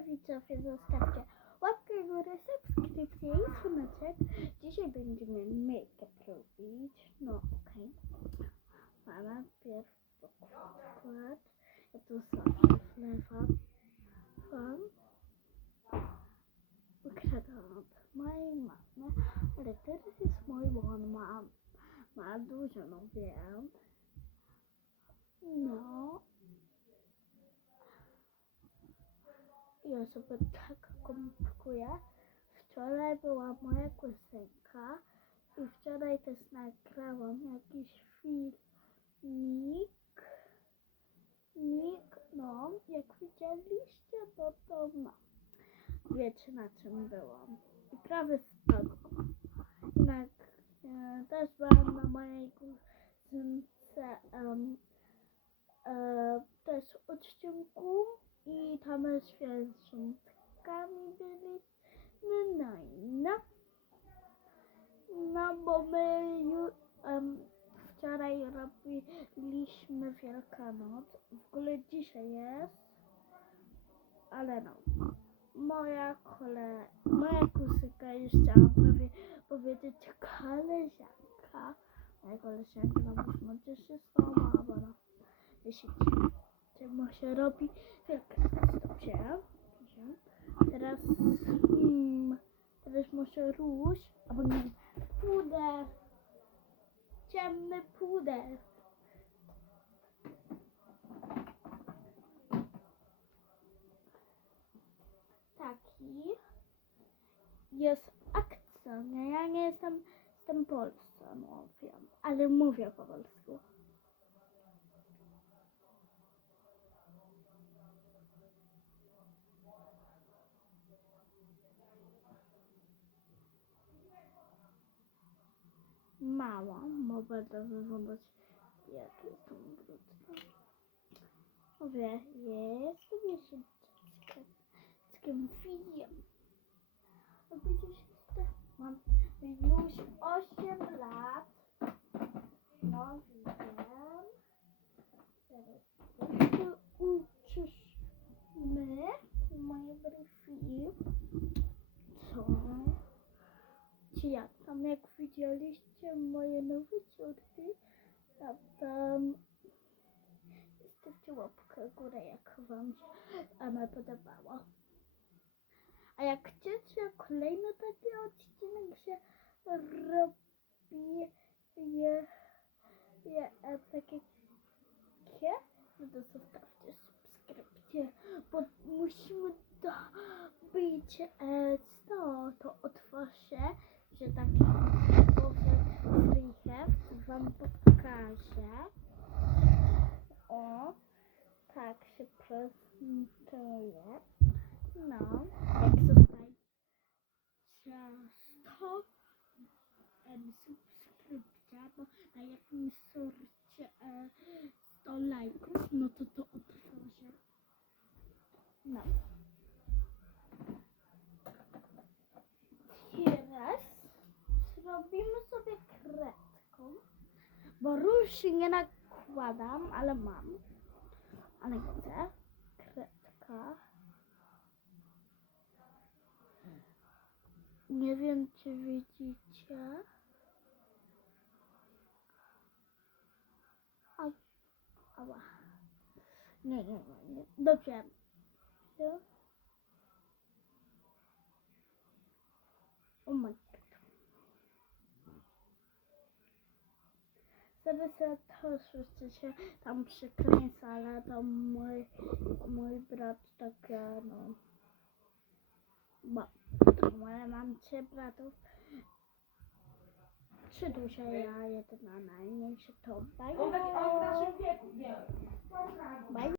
Także widzowie zostawcie łapkę górę, subskrypcję i dzwoneczek. Dzisiaj będziemy make-up robić. No okej. Mamy pierw podkład. Ja tu sobie wlewam. Wam. Ukradłam od mojej mamy. Ale teraz jest mój, bo on ma, ma dużo, no wiem. Ja sobie tak komplikuję. Wczoraj była moja piosenka i wczoraj też nagrałam jakiś filmik. Nik, no, jak widzieliście, to to no. Wiecie na czym byłam. I prawie spadłam. Jednak e, też byłam na mojej kuzynce em, e, też odcinku i tam świeżątkami byliśmy, no i no. No bo my już, um, wczoraj robiliśmy Wielkanoc, w ogóle dzisiaj jest, ale no. Moja kole, moja kusyka już chciałam prawie powiedzieć koleżanka, moja koleżanka, no bo może się schowała, bo no, 10 ma się robi. Jak dobrze. Teraz hmm, teraz może róż, albo nie puder. Ciemny puder. Taki jest akcent. Ja nie jestem, jestem Polską, no mówię, ale mówię po polsku. Mała, bo będę wyglądać jak jestem brudna. Mówię, jestem jeszcze dzieckiem, dzieckiem wiem. Oczywiście mam już 8 lat. No wiem. Teraz się uczysz my, moje brwi. Co? Czy jak tam jak widzieliście moje nowe ciurki, to tam. Zostawcie łapkę w górę, jak wam się ona podobała. A jak chcecie kolejny taki odcinek, że robi je, je takie kie, no to zostawcie subskrypcję, bo musimy dobić e, 100, to otworzę, że freeheft wam pokażę. O, tak się prezentuje. No, jak zostaje często em, subskrypcja, bo na jakimś sorcie e, 100 lajków, no to to otworzę. No. Teraz zrobimy sobie kredką, bo róż się nie nakładam, ale mam. Ale chcę. Kredka. Nie wiem, czy widzicie. Au. Ała. Nie, nie, nie, nie. Dobrze. Dobrze. Oh my god. Sobie to się tam przykręca, ale to mój, mój brat takie, no. Bo, ale mam trzy bratów. Trzy duże, ja jedna najmniejsza to bye. Bye.